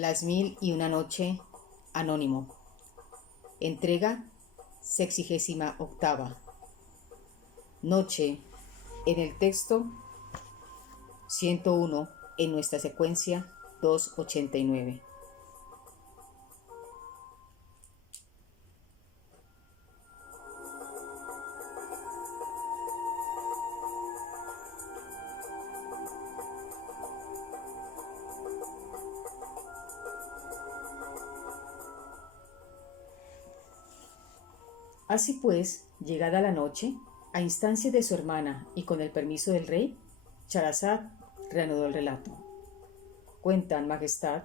Las mil y una noche, anónimo. Entrega 68. Noche, en el texto 101, en nuestra secuencia 289. Así pues, llegada la noche, a instancias de su hermana y con el permiso del rey, Charazad reanudó el relato. Cuentan, Majestad,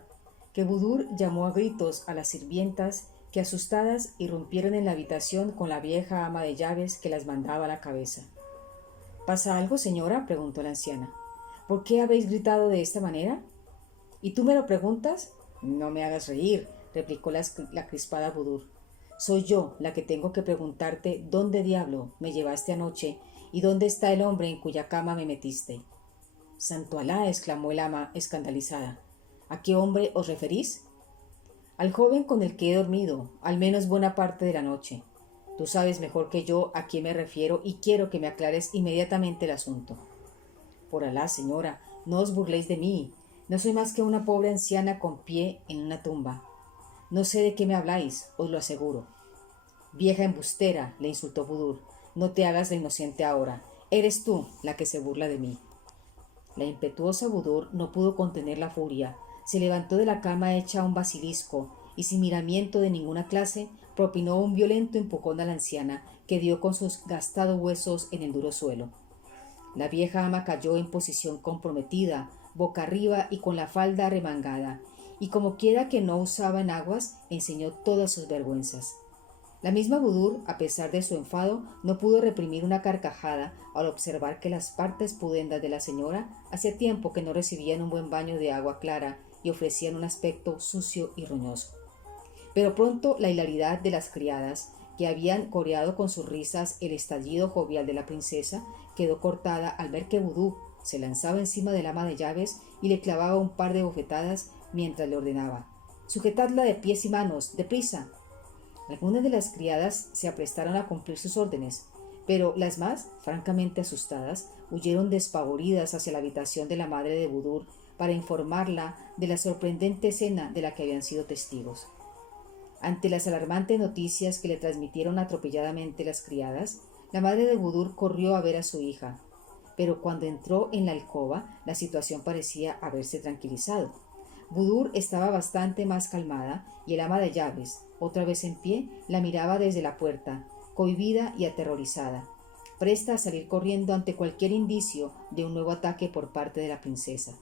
que Budur llamó a gritos a las sirvientas que asustadas irrumpieron en la habitación con la vieja ama de llaves que las mandaba a la cabeza. ¿Pasa algo, señora?, preguntó la anciana. ¿Por qué habéis gritado de esta manera? ¿Y tú me lo preguntas? No me hagas reír, replicó la crispada Budur. Soy yo la que tengo que preguntarte dónde diablo me llevaste anoche y dónde está el hombre en cuya cama me metiste. Santo Alá, exclamó el ama escandalizada. ¿A qué hombre os referís? Al joven con el que he dormido, al menos buena parte de la noche. Tú sabes mejor que yo a quién me refiero y quiero que me aclares inmediatamente el asunto. Por Alá, señora, no os burléis de mí. No soy más que una pobre anciana con pie en una tumba. No sé de qué me habláis, os lo aseguro. Vieja embustera, le insultó Budur, no te hagas la inocente ahora. Eres tú la que se burla de mí. La impetuosa Budur no pudo contener la furia. Se levantó de la cama hecha un basilisco y sin miramiento de ninguna clase propinó un violento empujón a la anciana que dio con sus gastados huesos en el duro suelo. La vieja ama cayó en posición comprometida, boca arriba y con la falda arremangada, y como quiera que no usaba enaguas, enseñó todas sus vergüenzas. La misma Budur, a pesar de su enfado, no pudo reprimir una carcajada al observar que las partes pudendas de la señora hacía tiempo que no recibían un buen baño de agua clara y ofrecían un aspecto sucio y roñoso. Pero pronto la hilaridad de las criadas, que habían coreado con sus risas el estallido jovial de la princesa, quedó cortada al ver que Vudú se lanzaba encima del ama de llaves y le clavaba un par de bofetadas mientras le ordenaba: «Sujetadla de pies y manos, deprisa». Algunas de las criadas se aprestaron a cumplir sus órdenes, pero las más, francamente asustadas, huyeron despavoridas hacia la habitación de la madre de Budur para informarla de la sorprendente escena de la que habían sido testigos. Ante las alarmantes noticias que le transmitieron atropelladamente las criadas, la madre de Budur corrió a ver a su hija, pero cuando entró en la alcoba la situación parecía haberse tranquilizado. Budur estaba bastante más calmada y el ama de llaves, otra vez en pie, la miraba desde la puerta, cohibida y aterrorizada, presta a salir corriendo ante cualquier indicio de un nuevo ataque por parte de la princesa.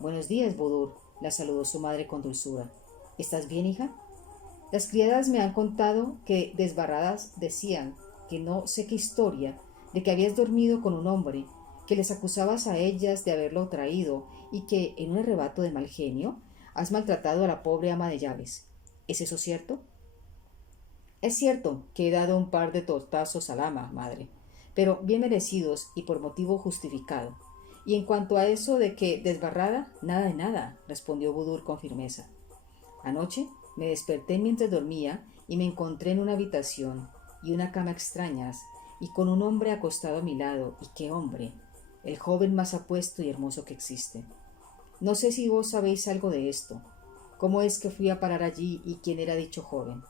«Buenos días, Budur», la saludó su madre con dulzura. «¿Estás bien, hija?» Las criadas me han contado que desbarradas decían que no sé qué historia, de que habías dormido con un hombre, que les acusabas a ellas de haberlo traído y que, en un arrebato de mal genio, has maltratado a la pobre ama de llaves. ¿Es eso cierto? Es cierto que he dado un par de tortazos al ama, madre, pero bien merecidos y por motivo justificado. Y en cuanto a eso de que desbarrada, nada de nada, respondió Budur con firmeza. Anoche me desperté mientras dormía y me encontré en una habitación y una cama extrañas y con un hombre acostado a mi lado. ¿Y qué hombre? El joven más apuesto y hermoso que existe. No sé si vos sabéis algo de esto. ¿Cómo es que fui a parar allí y quién era dicho joven?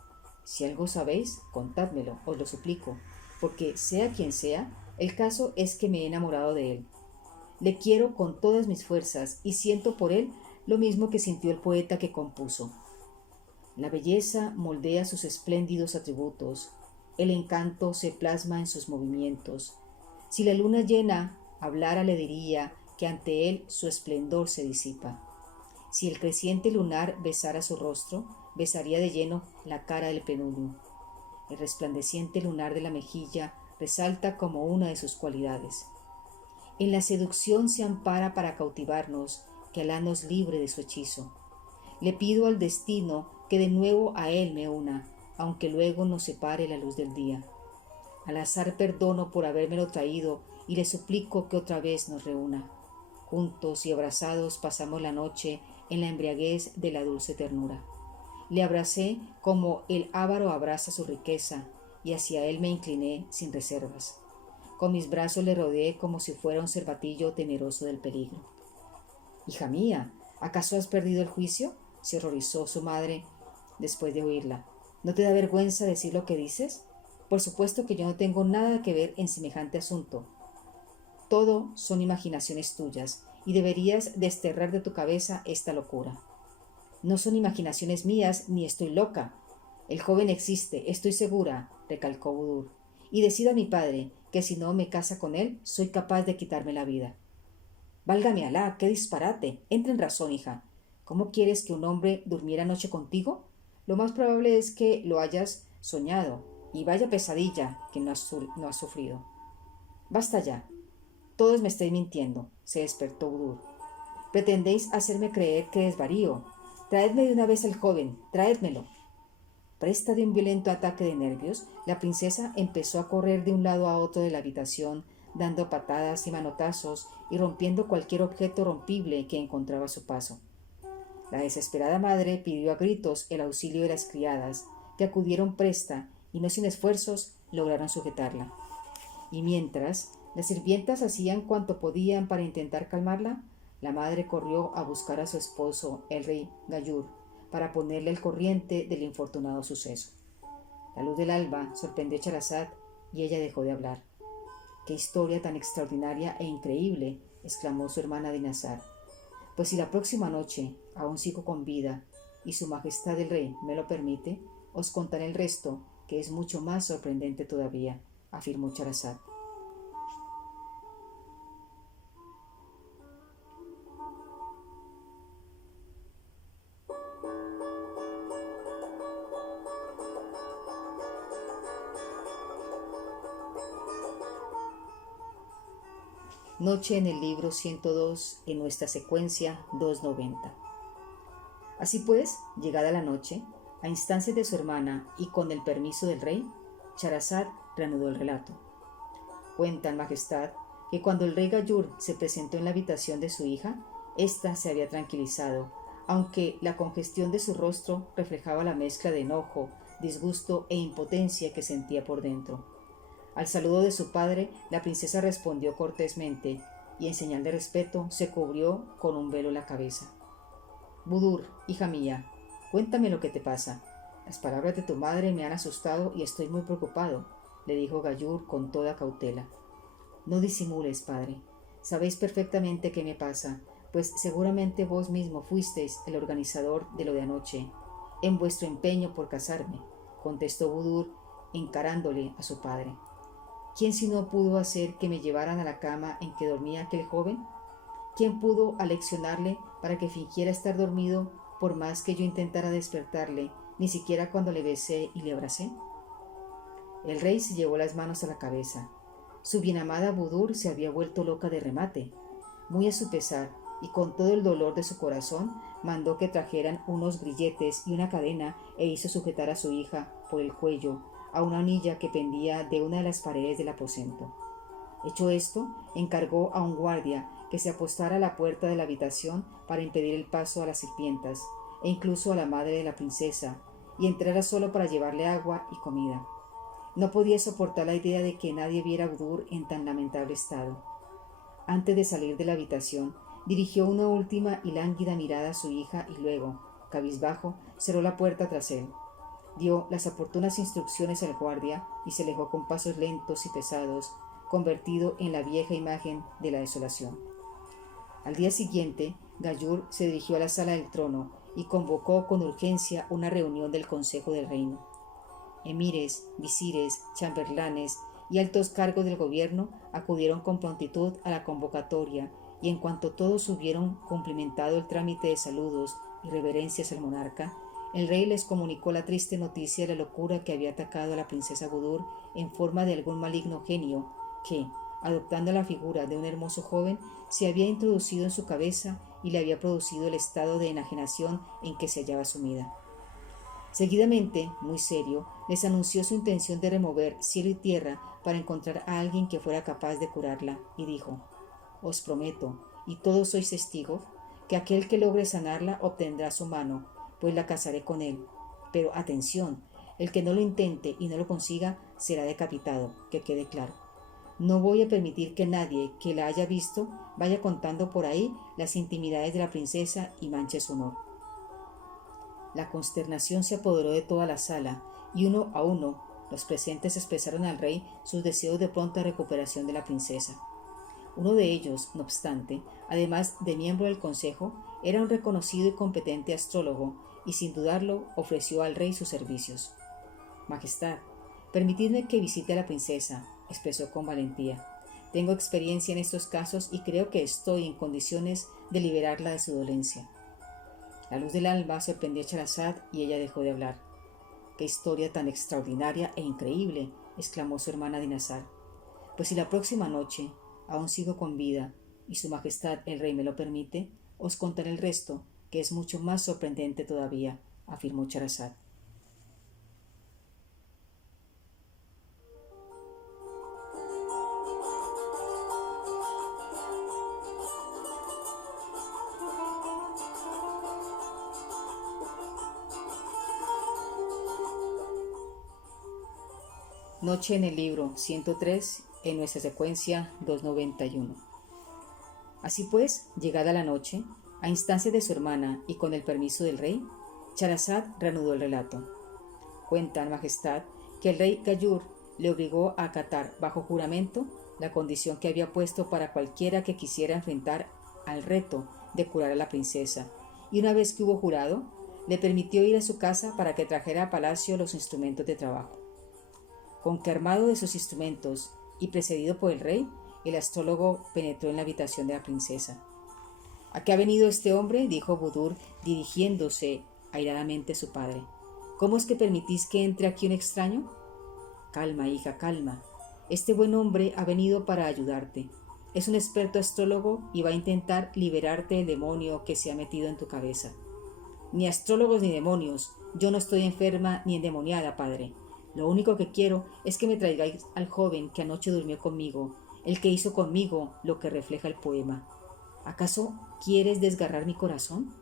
Si algo sabéis, contádmelo, os lo suplico, porque sea quien sea, el caso es que me he enamorado de él. Le quiero con todas mis fuerzas y siento por él lo mismo que sintió el poeta que compuso. La belleza moldea sus espléndidos atributos, el encanto se plasma en sus movimientos. Si la luna llena hablara le diría que ante él su esplendor se disipa. Si el creciente lunar besara su rostro, besaría de lleno la cara del penúltimo. El resplandeciente lunar de la mejilla resalta como una de sus cualidades. En la seducción se ampara para cautivarnos, que Alá nos libre de su hechizo. Le pido al destino que de nuevo a él me una, aunque luego nos separe la luz del día. Al azar perdono por habérmelo traído y le suplico que otra vez nos reúna. Juntos y abrazados pasamos la noche en la embriaguez de la dulce ternura. Le abracé como el avaro abraza su riqueza, y hacia él me incliné sin reservas. Con mis brazos le rodeé como si fuera un cervatillo temeroso del peligro. «Hija mía, ¿acaso has perdido el juicio?», se horrorizó su madre después de oírla. «¿No te da vergüenza decir lo que dices? Por supuesto que yo no tengo nada que ver en semejante asunto. Todo son imaginaciones tuyas, y deberías desterrar de tu cabeza esta locura». «No son imaginaciones mías, ni estoy loca. El joven existe, estoy segura», recalcó Budur, «y decido a mi padre que si no me casa con él, soy capaz de quitarme la vida». «Válgame Alá, qué disparate. Entra en razón, hija. ¿Cómo quieres que un hombre durmiera anoche contigo? Lo más probable es que lo hayas soñado, y vaya pesadilla que no has sufrido». «Basta ya. Todos me estáis mintiendo», se despertó Budur. «Pretendéis hacerme creer que desvarío. Traedme de una vez al joven, traédmelo». Presta de un violento ataque de nervios, la princesa empezó a correr de un lado a otro de la habitación, dando patadas y manotazos y rompiendo cualquier objeto rompible que encontraba a su paso. La desesperada madre pidió a gritos el auxilio de las criadas, que acudieron presta y no sin esfuerzos lograron sujetarla. Y mientras las sirvientas hacían cuanto podían para intentar calmarla, la madre corrió a buscar a su esposo, el rey Gayur, para ponerle al corriente del infortunado suceso. La luz del alba sorprendió a Charazad y ella dejó de hablar. «¡Qué historia tan extraordinaria e increíble!», exclamó su hermana Dinazar. «Pues si la próxima noche aún sigo con vida y su majestad el rey me lo permite, os contaré el resto, que es mucho más sorprendente todavía», afirmó Charazad. Noche en el libro 102, en nuestra secuencia 290. Así pues, llegada la noche, a instancias de su hermana y con el permiso del rey, Charazad reanudó el relato. «Cuentan, majestad, que cuando el rey Gayur se presentó en la habitación de su hija, ésta se había tranquilizado, aunque la congestión de su rostro reflejaba la mezcla de enojo, disgusto e impotencia que sentía por dentro. Al saludo de su padre, la princesa respondió cortésmente y, en señal de respeto, se cubrió con un velo la cabeza. «Budur, hija mía, cuéntame lo que te pasa. Las palabras de tu madre me han asustado y estoy muy preocupado», le dijo Gayur con toda cautela. «No disimules, padre. Sabéis perfectamente qué me pasa, pues seguramente vos mismo fuisteis el organizador de lo de anoche, en vuestro empeño por casarme», contestó Budur, encarándole a su padre. «¿Quién sino pudo hacer que me llevaran a la cama en que dormía aquel joven? ¿Quién pudo aleccionarle para que fingiera estar dormido por más que yo intentara despertarle, ni siquiera cuando le besé y le abracé?» El rey se llevó las manos a la cabeza. Su bienamada Budur se había vuelto loca de remate. Muy a su pesar, y con todo el dolor de su corazón, mandó que trajeran unos grilletes y una cadena e hizo sujetar a su hija por el cuello a una anilla que pendía de una de las paredes del aposento. Hecho esto, encargó a un guardia que se apostara a la puerta de la habitación para impedir el paso a las sirvientas, e incluso a la madre de la princesa, y entrara solo para llevarle agua y comida. No podía soportar la idea de que nadie viera a Budur en tan lamentable estado. Antes de salir de la habitación, dirigió una última y lánguida mirada a su hija y luego, cabizbajo, cerró la puerta tras él. Dio las oportunas instrucciones al guardia y se alejó con pasos lentos y pesados, convertido en la vieja imagen de la desolación. Al día siguiente, Gayur se dirigió a la sala del trono y convocó con urgencia una reunión del Consejo del Reino. Emires, visires, chambelanes y altos cargos del gobierno acudieron con prontitud a la convocatoria, y en cuanto todos hubieron cumplimentado el trámite de saludos y reverencias al monarca, el rey les comunicó la triste noticia de la locura que había atacado a la princesa Budur en forma de algún maligno genio que, adoptando la figura de un hermoso joven, se había introducido en su cabeza y le había producido el estado de enajenación en que se hallaba sumida. Seguidamente, muy serio, les anunció su intención de remover cielo y tierra para encontrar a alguien que fuera capaz de curarla, y dijo: «Os prometo, y todos sois testigos, que aquel que logre sanarla obtendrá su mano, pues la casaré con él. Pero atención, el que no lo intente y no lo consiga será decapitado, que quede claro. No voy a permitir que nadie que la haya visto vaya contando por ahí las intimidades de la princesa y manche su honor. La consternación se apoderó de toda la sala, y uno a uno los presentes expresaron al rey sus deseos de pronta recuperación de la princesa. Uno de ellos, no obstante, además de miembro del consejo, era un reconocido y competente astrólogo, y sin dudarlo ofreció al rey sus servicios. Majestad, permitidme que visite a la princesa, expresó con valentía. Tengo experiencia en estos casos y creo que estoy en condiciones de liberarla de su dolencia. La luz del alba sorprendió a Scheherazade y ella dejó de hablar. ¡Qué historia tan extraordinaria e increíble!, exclamó su hermana Dinazar. Pues si la próxima noche aún sigo con vida y su majestad el rey me lo permite, os contaré el resto, que es mucho más sorprendente todavía, afirmó Scheherazade. Noche en el libro 103, en nuestra secuencia 291. Así pues, llegada la noche, a instancia de su hermana y con el permiso del rey, Scheherazade reanudó el relato. Cuentan, majestad, que el rey Gayur le obligó a acatar bajo juramento la condición que había puesto para cualquiera que quisiera enfrentar al reto de curar a la princesa, y una vez que hubo jurado, le permitió ir a su casa para que trajera a palacio los instrumentos de trabajo. Con que armado de sus instrumentos y precedido por el rey, el astrólogo penetró en la habitación de la princesa. ¿A qué ha venido este hombre?, dijo Budur, dirigiéndose airadamente a su padre. ¿Cómo es que permitís que entre aquí un extraño? Calma, hija, calma. Este buen hombre ha venido para ayudarte. Es un experto astrólogo y va a intentar liberarte del demonio que se ha metido en tu cabeza. Ni astrólogos ni demonios. Yo no estoy enferma ni endemoniada, padre. Lo único que quiero es que me traigáis al joven que anoche durmió conmigo, el que hizo conmigo lo que refleja el poema. ¿Acaso quieres desgarrar mi corazón?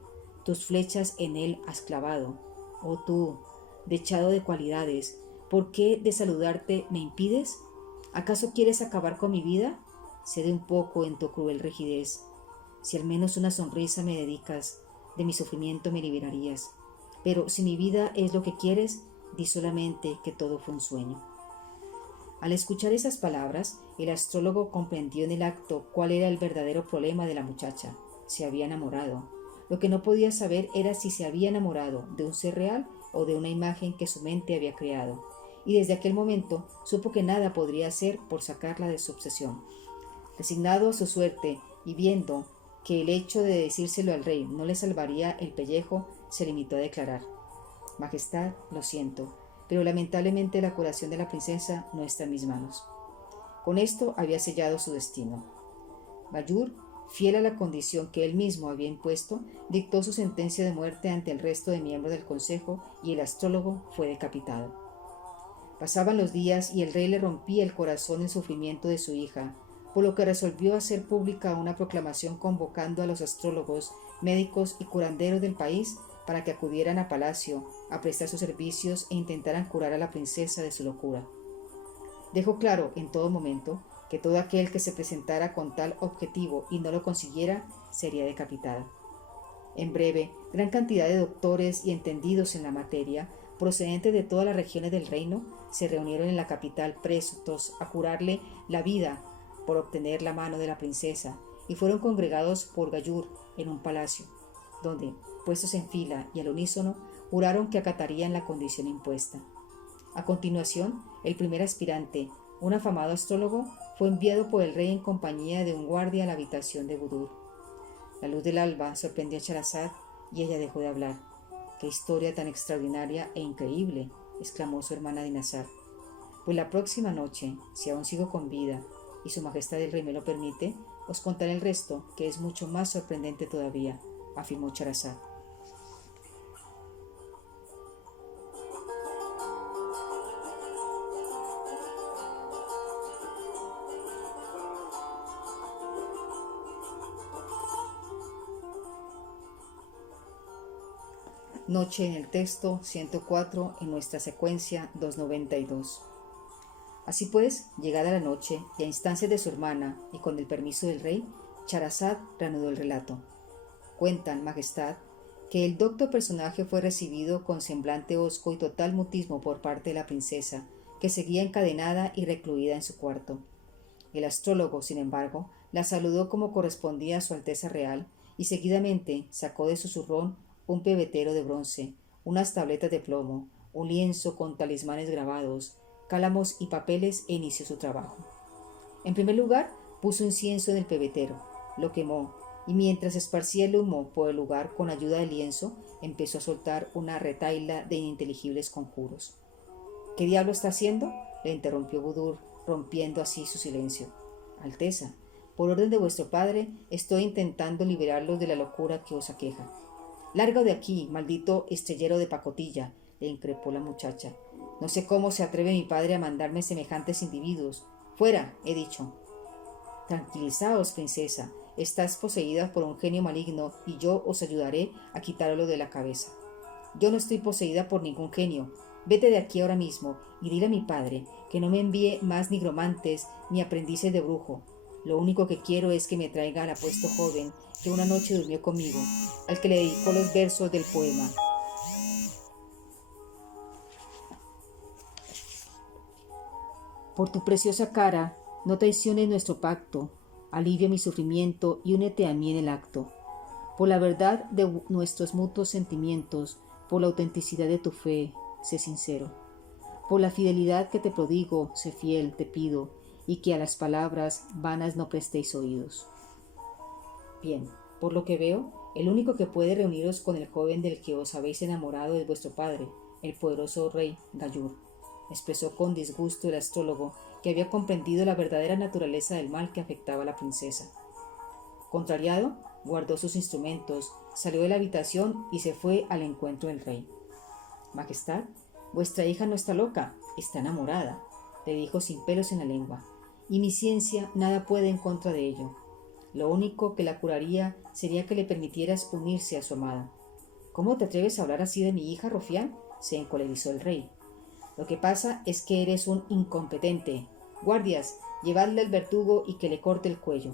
Tus flechas en él has clavado. Oh tú, dechado de cualidades, ¿por qué de saludarte me impides? ¿Acaso quieres acabar con mi vida? Cede un poco en tu cruel rigidez. Si al menos una sonrisa me dedicas, de mi sufrimiento me liberarías. Pero si mi vida es lo que quieres, di solamente que todo fue un sueño. Al escuchar esas palabras, el astrólogo comprendió en el acto cuál era el verdadero problema de la muchacha. Se había enamorado. Lo que no podía saber era si se había enamorado de un ser real o de una imagen que su mente había creado. Y desde aquel momento supo que nada podría hacer por sacarla de su obsesión. Resignado a su suerte y viendo que el hecho de decírselo al rey no le salvaría el pellejo, se limitó a declarar: Majestad, lo siento, pero lamentablemente la curación de la princesa no está en mis manos. Con esto había sellado su destino. Gayur, fiel a la condición que él mismo había impuesto, dictó su sentencia de muerte ante el resto de miembros del consejo y el astrólogo fue decapitado. Pasaban los días y el rey le rompía el corazón el sufrimiento de su hija, por lo que resolvió hacer pública una proclamación convocando a los astrólogos, médicos y curanderos del país para que acudieran a palacio a prestar sus servicios e intentaran curar a la princesa de su locura. Dejó claro en todo momento que todo aquel que se presentara con tal objetivo y no lo consiguiera sería decapitado. En breve, gran cantidad de doctores y entendidos en la materia, procedentes de todas las regiones del reino, se reunieron en la capital prestos a jurarle la vida por obtener la mano de la princesa, y fueron congregados por Gayur en un palacio, donde, puestos en fila y al unísono, juraron que acatarían la condición impuesta. A continuación, el primer aspirante, un afamado astrólogo, fue enviado por el rey en compañía de un guardia a la habitación de Budur. La luz del alba sorprendió a Scheherazade y ella dejó de hablar. ¡Qué historia tan extraordinaria e increíble!, exclamó su hermana Dinazar. Pues la próxima noche, si aún sigo con vida y su majestad el rey me lo permite, os contaré el resto, que es mucho más sorprendente todavía, afirmó Scheherazade. noche en el texto, 104 en nuestra secuencia 292. Así pues, llegada la noche, y a instancias de su hermana, y con el permiso del rey, Charazad reanudó el relato. Cuentan, Majestad, que el docto personaje fue recibido con semblante hosco y total mutismo por parte de la princesa, que seguía encadenada y recluida en su cuarto. El astrólogo, sin embargo, la saludó como correspondía a su Alteza Real, y seguidamente sacó de su zurrón un pebetero de bronce, unas tabletas de plomo, un lienzo con talismanes grabados, cálamos y papeles, e inició su trabajo. En primer lugar, puso incienso en el pebetero, lo quemó, y mientras esparcía el humo por el lugar con ayuda del lienzo, empezó a soltar una retahíla de ininteligibles conjuros. ¿Qué diablo está haciendo?, le interrumpió Budur, rompiendo así su silencio. Alteza, por orden de vuestro padre, estoy intentando liberarlos de la locura que os aqueja. Largo de aquí, maldito estrellero de pacotilla, le increpó la muchacha. No sé cómo se atreve mi padre a mandarme semejantes individuos. Fuera, he dicho. Tranquilizaos, princesa. Estás poseída por un genio maligno y yo os ayudaré a quitarlo de la cabeza. Yo no estoy poseída por ningún genio. Vete de aquí ahora mismo y dile a mi padre que no me envíe más nigromantes ni aprendices de brujo. Lo único que quiero es que me traiga al apuesto joven que una noche durmió conmigo, al que le dedicó los versos del poema. Por tu preciosa cara, no traiciones nuestro pacto, alivia mi sufrimiento y únete a mí en el acto. Por la verdad de nuestros mutuos sentimientos, por la autenticidad de tu fe, sé sincero. Por la fidelidad que te prodigo, sé fiel, te pido, y que a las palabras vanas no prestéis oídos. Bien, por lo que veo, el único que puede reuniros con el joven del que os habéis enamorado es vuestro padre, el poderoso rey Gayur, expresó con disgusto el astrólogo, que había comprendido la verdadera naturaleza del mal que afectaba a la princesa. Contrariado, guardó sus instrumentos, salió de la habitación y se fue al encuentro del rey. Majestad, vuestra hija no está loca, está enamorada, le dijo sin pelos en la lengua, y mi ciencia nada puede en contra de ello. Lo único que la curaría sería que le permitieras unirse a su amada. ¿Cómo te atreves a hablar así de mi hija, rufián?, se encolerizó el rey. Lo que pasa es que eres un incompetente. Guardias, llevadle al verdugo y que le corte el cuello.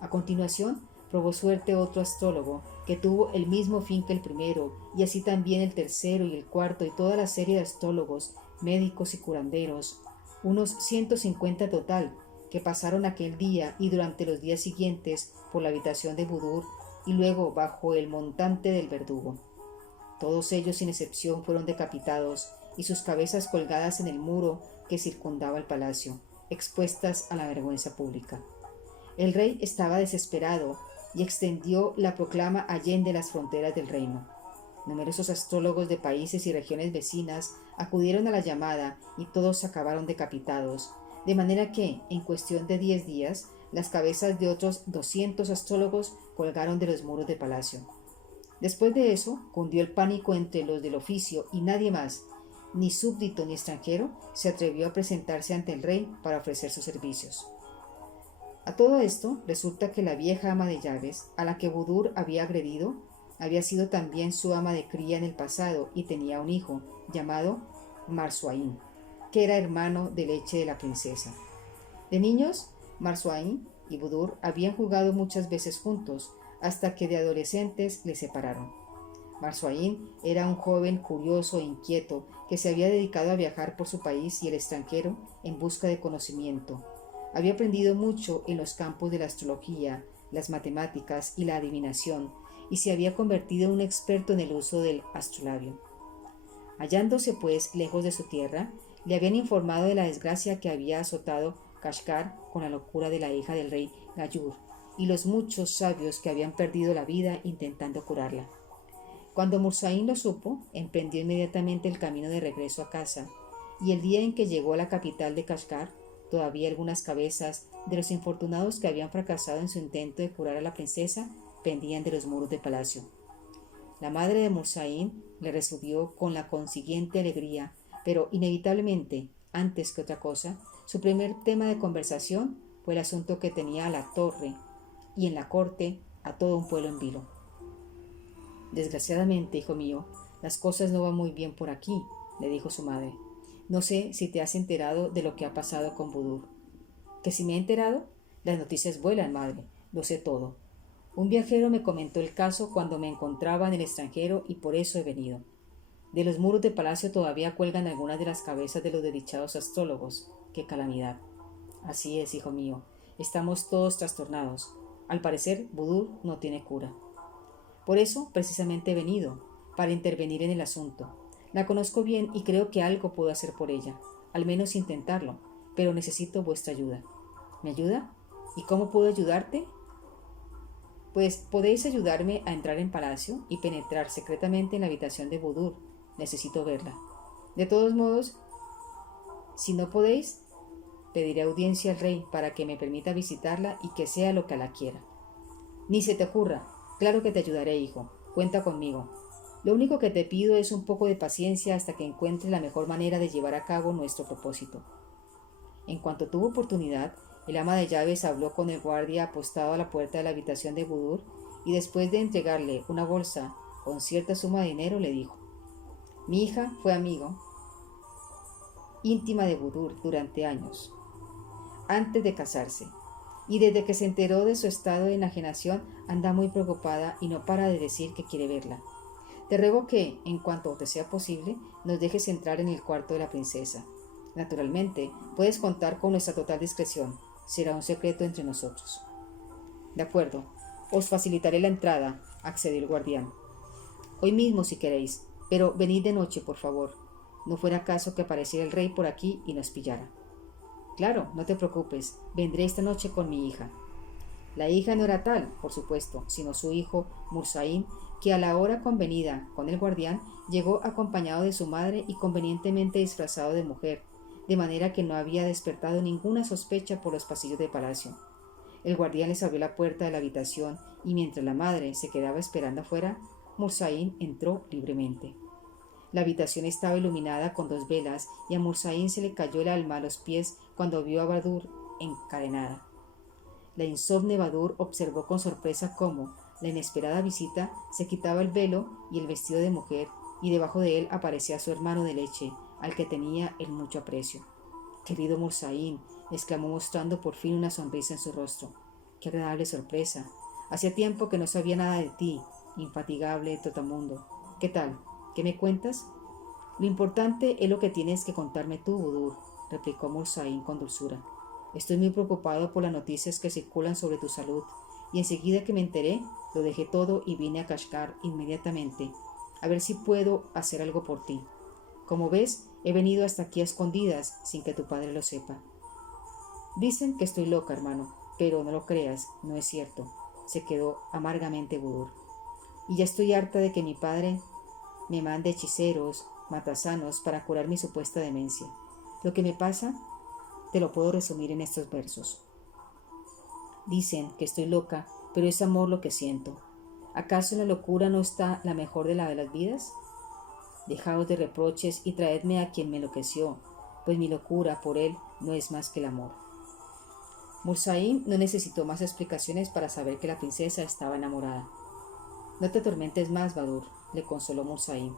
A continuación, probó suerte otro astrólogo, que tuvo el mismo fin que el primero, y así también el tercero y el cuarto y toda la serie de astrólogos, médicos y curanderos, unos 150 total, que pasaron aquel día y durante los días siguientes por la habitación de Budur y luego bajo el montante del verdugo. Todos ellos sin excepción fueron decapitados y sus cabezas colgadas en el muro que circundaba el palacio, expuestas a la vergüenza pública. El rey estaba desesperado y extendió la proclama allende las fronteras del reino. Numerosos astrólogos de países y regiones vecinas acudieron a la llamada y todos acabaron decapitados, de manera que, en cuestión de 10 días, las cabezas de otros 200 astrólogos colgaron de los muros del palacio. Después de eso, cundió el pánico entre los del oficio y nadie más, ni súbdito ni extranjero, se atrevió a presentarse ante el rey para ofrecer sus servicios. A todo esto, resulta que la vieja ama de llaves, a la que Budur había agredido, había sido también su ama de cría en el pasado y tenía un hijo, llamado Marzuain, que era hermano de leche de la princesa. De niños, Marzuain y Budur habían jugado muchas veces juntos, hasta que de adolescentes les separaron. Marzuain era un joven curioso e inquieto que se había dedicado a viajar por su país y el extranjero en busca de conocimiento. Había aprendido mucho en los campos de la astrología, las matemáticas y la adivinación, y se había convertido en un experto en el uso del astrolabio. Hallándose, pues, lejos de su tierra, le habían informado de la desgracia que había azotado Kashgar con la locura de la hija del rey Gayur y los muchos sabios que habían perdido la vida intentando curarla. Cuando Mursaín lo supo, emprendió inmediatamente el camino de regreso a casa, y el día en que llegó a la capital de Kashgar, todavía algunas cabezas de los infortunados que habían fracasado en su intento de curar a la princesa pendían de los muros del palacio. La madre de Mursaín le recibió con la consiguiente alegría, pero inevitablemente, antes que otra cosa, su primer tema de conversación fue el asunto que tenía a la torre y en la corte a todo un pueblo en vilo. Desgraciadamente, hijo mío, las cosas no van muy bien por aquí, le dijo su madre. No sé si te has enterado de lo que ha pasado con Budur. ¿Que si me he enterado? Las noticias vuelan, madre. Lo sé todo. Un viajero me comentó el caso cuando me encontraba en el extranjero y por eso he venido. De los muros del palacio todavía cuelgan algunas de las cabezas de los desdichados astrólogos. ¡Qué calamidad! Así es, hijo mío. Estamos todos trastornados. Al parecer, Budur no tiene cura. Por eso, precisamente he venido, para intervenir en el asunto. La conozco bien y creo que algo puedo hacer por ella, al menos intentarlo, pero necesito vuestra ayuda. ¿Me ayuda? ¿Y cómo puedo ayudarte? Pues podéis ayudarme a entrar en palacio y penetrar secretamente en la habitación de Budur. Necesito verla. De todos modos, si no podéis, pediré audiencia al rey para que me permita visitarla y que sea lo que la quiera. Ni se te ocurra. Claro que te ayudaré, hijo. Cuenta conmigo. Lo único que te pido es un poco de paciencia hasta que encuentre la mejor manera de llevar a cabo nuestro propósito. En cuanto tuvo oportunidad, el ama de llaves habló con el guardia apostado a la puerta de la habitación de Budur y después de entregarle una bolsa con cierta suma de dinero le dijo: Mi hija fue amigo íntima de Budur durante años, antes de casarse, y desde que se enteró de su estado de enajenación anda muy preocupada y no para de decir que quiere verla. Te ruego que, en cuanto te sea posible, nos dejes entrar en el cuarto de la princesa. Naturalmente, puedes contar con nuestra total discreción. Será un secreto entre nosotros. De acuerdo, os facilitaré la entrada, accedió el guardián. Hoy mismo si queréis, pero venid de noche, por favor. No fuera caso que apareciera el rey por aquí y nos pillara. Claro, no te preocupes, vendré esta noche con mi hija. La hija no era tal, por supuesto, sino su hijo, Mursaín, que a la hora convenida con el guardián llegó acompañado de su madre y convenientemente disfrazado de mujer, de manera que no había despertado ninguna sospecha por los pasillos del palacio. El guardián les abrió la puerta de la habitación y mientras la madre se quedaba esperando afuera, Mursaín entró libremente. La habitación estaba iluminada con 2 velas y a Mursaín se le cayó el alma a los pies cuando vio a Badur encadenada. La insomne Badur observó con sorpresa cómo la inesperada visita se quitaba el velo y el vestido de mujer y debajo de él aparecía su hermano de leche, al que tenía el mucho aprecio. «Querido Mursaín», exclamó mostrando por fin una sonrisa en su rostro. «Qué agradable sorpresa. Hacía tiempo que no sabía nada de ti, infatigable trotamundo. ¿Qué tal? ¿Qué me cuentas?» «Lo importante es lo que tienes que contarme tú, Budur», replicó Mursaín con dulzura. «Estoy muy preocupado por las noticias que circulan sobre tu salud, y enseguida que me enteré, lo dejé todo y vine a Kashgar inmediatamente, a ver si puedo hacer algo por ti. Como ves, he venido hasta aquí a escondidas, sin que tu padre lo sepa». «Dicen que estoy loca, hermano, pero no lo creas, no es cierto», se quedó amargamente Budur. «Y ya estoy harta de que mi padre me mande hechiceros, matasanos para curar mi supuesta demencia. Lo que me pasa te lo puedo resumir en estos versos. Dicen que estoy loca, pero es amor lo que siento. ¿Acaso en la locura no está la mejor de las vidas? Dejaos de reproches y traedme a quien me enloqueció, pues mi locura por él no es más que el amor». Mursaín no necesitó más explicaciones para saber que la princesa estaba enamorada. «No te atormentes más, Badur», le consoló Mursaín.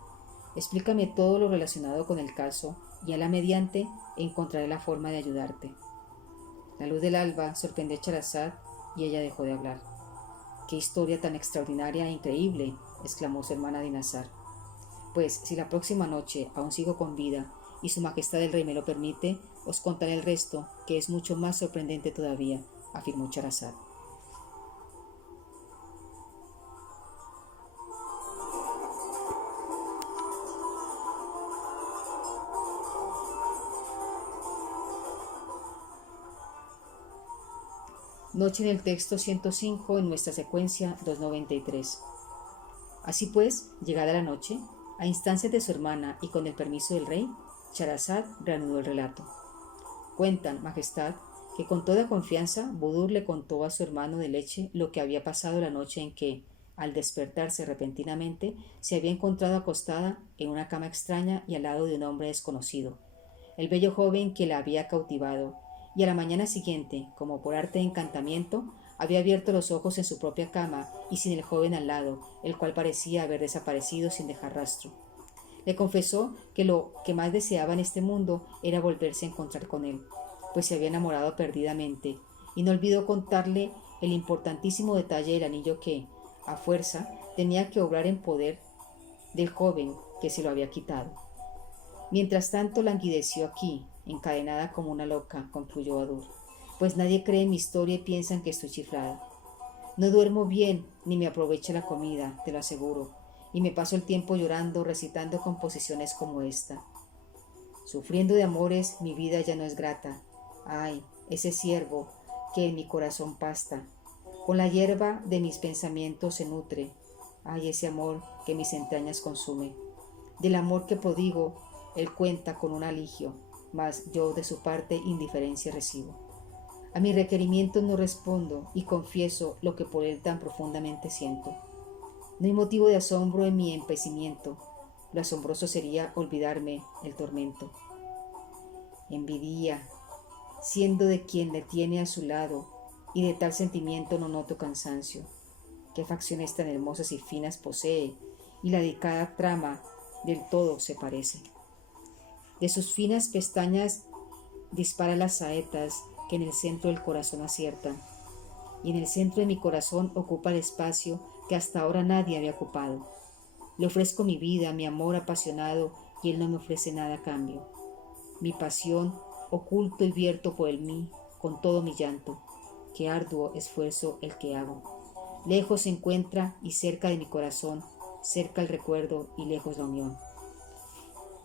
«Explícame todo lo relacionado con el caso y a la mediante encontraré la forma de ayudarte». La luz del alba sorprendió a Charazad y ella dejó de hablar. «¡Qué historia tan extraordinaria e increíble!», exclamó su hermana Dinazar. «Pues si la próxima noche aún sigo con vida y su majestad el rey me lo permite, os contaré el resto, que es mucho más sorprendente todavía», afirmó Charazad. Noche en el texto 105 en nuestra secuencia 293. Así pues, llegada la noche, a instancias de su hermana y con el permiso del rey, Charazad reanudó el relato. Cuentan, majestad, que con toda confianza Budur le contó a su hermano de leche lo que había pasado la noche en que, al despertarse repentinamente, se había encontrado acostada en una cama extraña y al lado de un hombre desconocido, el bello joven que la había cautivado, y a la mañana siguiente, como por arte de encantamiento, había abierto los ojos en su propia cama y sin el joven al lado, el cual parecía haber desaparecido sin dejar rastro. Le confesó que lo que más deseaba en este mundo era volverse a encontrar con él, pues se había enamorado perdidamente, y no olvidó contarle el importantísimo detalle del anillo que, a fuerza, tenía que obrar en poder del joven que se lo había quitado. Mientras tanto languideció aquí, encadenada como una loca, concluyó Badur, pues nadie cree en mi historia y piensan que estoy chiflada. No duermo bien ni me aprovecha la comida, te lo aseguro, y me paso el tiempo llorando, recitando composiciones como esta. Sufriendo de amores, mi vida ya no es grata. Ay, ese ciervo que en mi corazón pasta, con la hierba de mis pensamientos se nutre. Ay, ese amor que mis entrañas consume. Del amor que prodigo, él cuenta con un aligio, mas yo de su parte indiferencia recibo. A mis requerimientos no respondo y confieso lo que por él tan profundamente siento. No hay motivo de asombro en mi empecimiento, lo asombroso sería olvidarme el tormento. Envidia, siendo de quien le tiene a su lado, y de tal sentimiento no noto cansancio. Qué facciones tan hermosas y finas posee, y la delicada trama del todo se parece. De sus finas pestañas dispara las saetas que en el centro del corazón aciertan, y en el centro de mi corazón ocupa el espacio que hasta ahora nadie había ocupado. Le ofrezco mi vida, mi amor apasionado, y él no me ofrece nada a cambio. Mi pasión oculto y vierto por el mí con todo mi llanto, qué arduo esfuerzo el que hago. Lejos se encuentra y cerca de mi corazón, cerca el recuerdo y lejos la unión.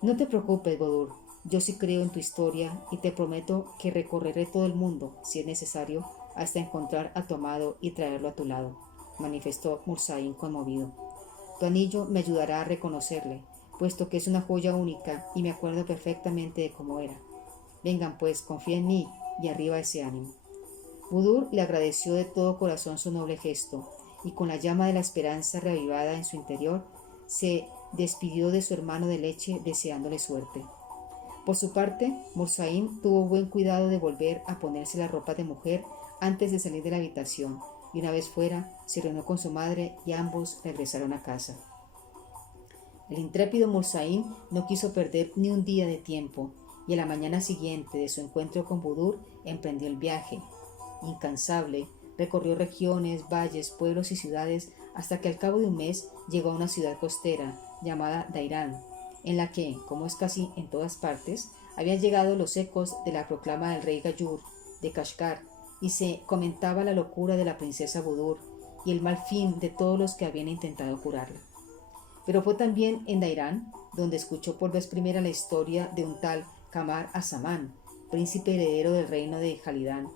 No te preocupes, Badur, yo sí creo en tu historia y te prometo que recorreré todo el mundo, si es necesario, hasta encontrar a tu amado y traerlo a tu lado, manifestó Mursaín conmovido. Tu anillo me ayudará a reconocerle, puesto que es una joya única y me acuerdo perfectamente de cómo era. Vengan pues, confía en mí y arriba ese ánimo. Budur le agradeció de todo corazón su noble gesto y con la llama de la esperanza reavivada en su interior, se despidió de su hermano de leche deseándole suerte. Por su parte, Mursaín tuvo buen cuidado de volver a ponerse la ropa de mujer antes de salir de la habitación y una vez fuera se reunió con su madre y ambos regresaron a casa. El intrépido Mursaín no quiso perder ni un día de tiempo y a la mañana siguiente de su encuentro con Budur emprendió el viaje. Incansable, recorrió regiones, valles, pueblos y ciudades hasta que al cabo de un mes llegó a una ciudad costera llamada Dairán, en la que, como es casi en todas partes, habían llegado los ecos de la proclama del rey Gayur de Kashgar y se comentaba la locura de la princesa Budur y el mal fin de todos los que habían intentado curarla. Pero fue también en Dairán donde escuchó por vez primera la historia de un tal Kamar Azaman, príncipe heredero del reino de Jalidán,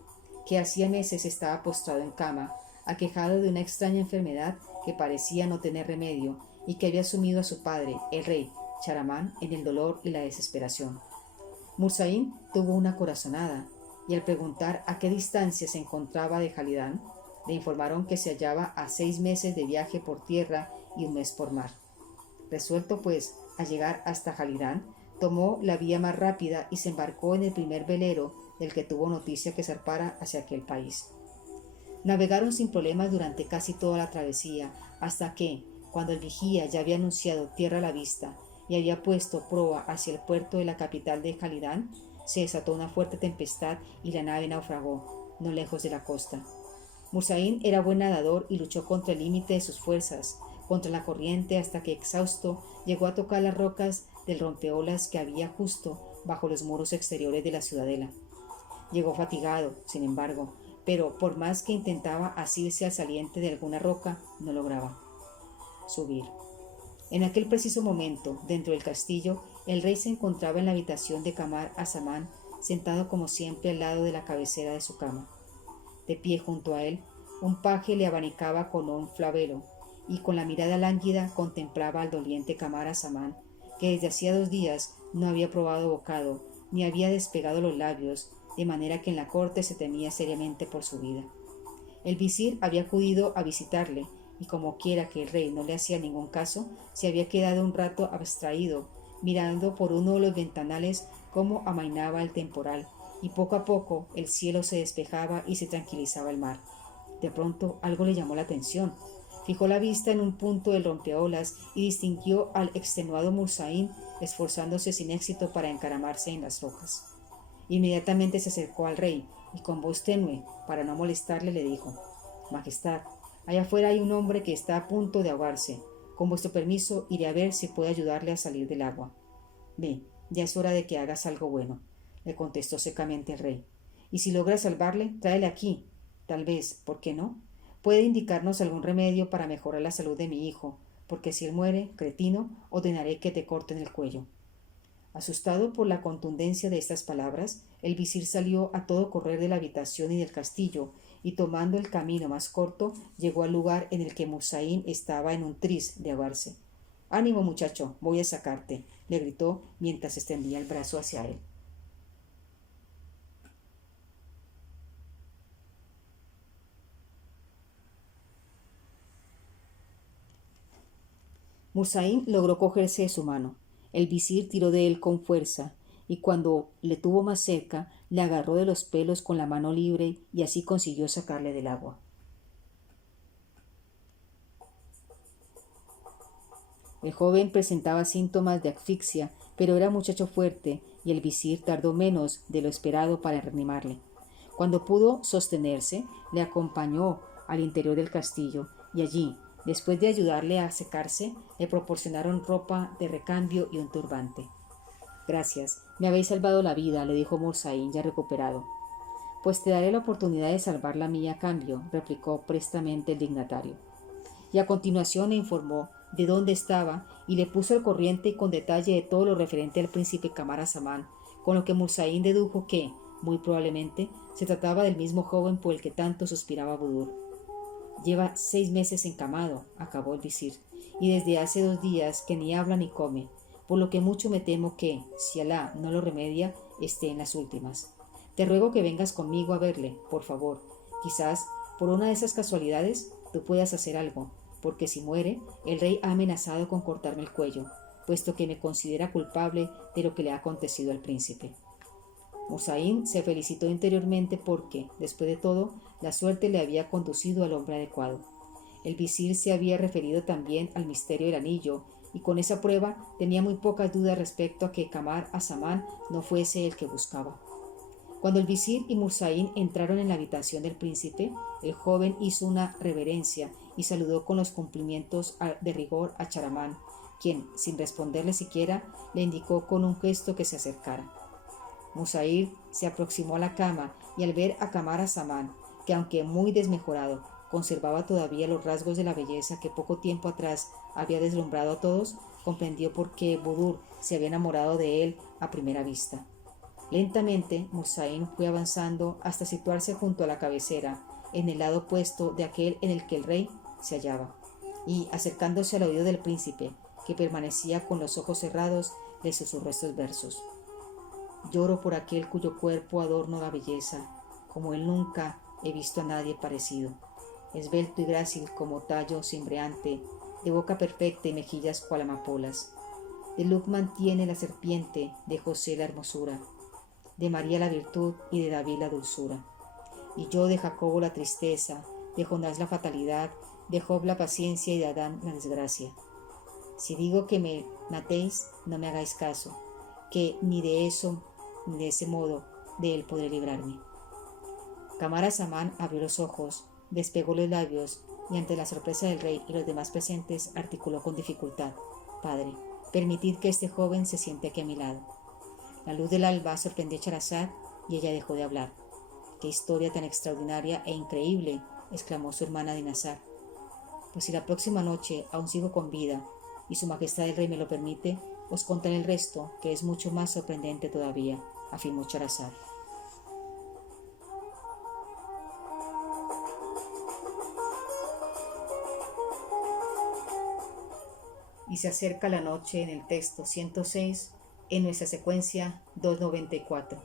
que hacía meses estaba postrado en cama, aquejado de una extraña enfermedad que parecía no tener remedio y que había sumido a su padre, el rey Charamán, en el dolor y la desesperación. Mursaín tuvo una corazonada y al preguntar a qué distancia se encontraba de Jalidán, le informaron que se hallaba a 6 meses de viaje por tierra y un mes por mar. Resuelto pues a llegar hasta Jalidán, tomó la vía más rápida y se embarcó en el primer velero del que tuvo noticia que zarpara hacia aquel país. Navegaron sin problemas durante casi toda la travesía, hasta que, cuando el vigía ya había anunciado tierra a la vista y había puesto proa hacia el puerto de la capital de Jalidán, se desató una fuerte tempestad y la nave naufragó, no lejos de la costa. Mursaín era buen nadador y luchó contra el límite de sus fuerzas, contra la corriente hasta que, exhausto, llegó a tocar las rocas del rompeolas que había justo bajo los muros exteriores de la ciudadela. Llegó fatigado, sin embargo, pero por más que intentaba asirse al saliente de alguna roca, no lograba subir. En aquel preciso momento, dentro del castillo, el rey se encontraba en la habitación de Kamar Azaman, sentado como siempre al lado de la cabecera de su cama. De pie junto a él, un paje le abanicaba con un flabelo, y con la mirada lánguida contemplaba al doliente Kamar Azaman, que desde hacía 2 días no había probado bocado, ni había despegado los labios, de manera que en la corte se temía seriamente por su vida. El visir había acudido a visitarle, y como quiera que el rey no le hacía ningún caso, se había quedado un rato abstraído, mirando por uno de los ventanales cómo amainaba el temporal, y poco a poco el cielo se despejaba y se tranquilizaba el mar. De pronto algo le llamó la atención. Fijó la vista en un punto del rompeolas y distinguió al extenuado Mursaín esforzándose sin éxito para encaramarse en las rocas. Inmediatamente se acercó al rey y con voz tenue, para no molestarle, le dijo: Majestad, allá afuera hay un hombre que está a punto de ahogarse. Con vuestro permiso iré a ver si puedo ayudarle a salir del agua. Ve, ya es hora de que hagas algo bueno, le contestó secamente el rey. Y si logras salvarle, tráele aquí. Tal vez, ¿por qué no?, puede indicarnos algún remedio para mejorar la salud de mi hijo, porque si él muere, cretino, ordenaré que te corten el cuello. Asustado por la contundencia de estas palabras, el visir salió a todo correr de la habitación y del castillo, y tomando el camino más corto, llegó al lugar en el que Mursaín estaba en un tris de ahogarse. «Ánimo, muchacho, voy a sacarte», le gritó mientras extendía el brazo hacia él. Mursaín logró cogerse de su mano. El visir tiró de él con fuerza, y cuando le tuvo más cerca, le agarró de los pelos con la mano libre y así consiguió sacarle del agua. El joven presentaba síntomas de asfixia, pero era muchacho fuerte y el visir tardó menos de lo esperado para reanimarle. Cuando pudo sostenerse, le acompañó al interior del castillo y allí, después de ayudarle a secarse, le proporcionaron ropa de recambio y un turbante. «Gracias, me habéis salvado la vida», le dijo Mursaín ya recuperado. «Pues te daré la oportunidad de salvar la mía a cambio», replicó prestamente el dignatario. Y a continuación le informó de dónde estaba y le puso al corriente y con detalle de todo lo referente al príncipe Camarasamán, con lo que Mursaín dedujo que, muy probablemente, se trataba del mismo joven por el que tanto suspiraba Budur. «Lleva 6 meses encamado», acabó el visir, «y desde hace 2 días que ni habla ni come, por lo que mucho me temo que, si Alá no lo remedia, esté en las últimas. Te ruego que vengas conmigo a verle, por favor. Quizás, por una de esas casualidades, tú puedas hacer algo, porque si muere, el rey ha amenazado con cortarme el cuello, puesto que me considera culpable de lo que le ha acontecido al príncipe». Mursaín se felicitó interiormente porque, después de todo, la suerte le había conducido al hombre adecuado. El visir se había referido también al misterio del anillo, y con esa prueba tenía muy pocas dudas respecto a que Kamar Azaman no fuese el que buscaba. Cuando el visir y Mursaín entraron en la habitación del príncipe, el joven hizo una reverencia y saludó con los cumplimientos de rigor a Charamán, quien, sin responderle siquiera, le indicó con un gesto que se acercara. Mursaín se aproximó a la cama y al ver a Kamar Azaman, que aunque muy desmejorado, conservaba todavía los rasgos de la belleza que poco tiempo atrás había deslumbrado a todos, comprendió por qué Budur se había enamorado de él a primera vista. Lentamente, Mursaín fue avanzando hasta situarse junto a la cabecera, en el lado opuesto de aquel en el que el rey se hallaba, y, acercándose al oído del príncipe, que permanecía con los ojos cerrados, le susurró estos versos: «Lloro por aquel cuyo cuerpo adorno la belleza, como él nunca he visto a nadie parecido. Esbelto y grácil como tallo cimbreante, de boca perfecta y mejillas cual amapolas. De Lukman tiene la serpiente, de José la hermosura, de María la virtud y de David la dulzura. Y yo de Jacobo la tristeza, de Jonás la fatalidad, de Job la paciencia y de Adán la desgracia. Si digo que me matéis, no me hagáis caso, que ni de eso ni de ese modo de él podré librarme». Kamar Azaman abrió los ojos, despegó los labios y ante la sorpresa del rey y los demás presentes articuló con dificultad: «Padre, permitid que este joven se siente aquí a mi lado». La luz del alba sorprendió a Charazad y ella dejó de hablar. «¡Qué historia tan extraordinaria e increíble!», exclamó su hermana Dinazar. «Pues si la próxima noche aún sigo con vida y su majestad el rey me lo permite, os contaré el resto, que es mucho más sorprendente todavía», afirmó Charazad. Y se acerca la noche en el texto 106 en nuestra secuencia 294.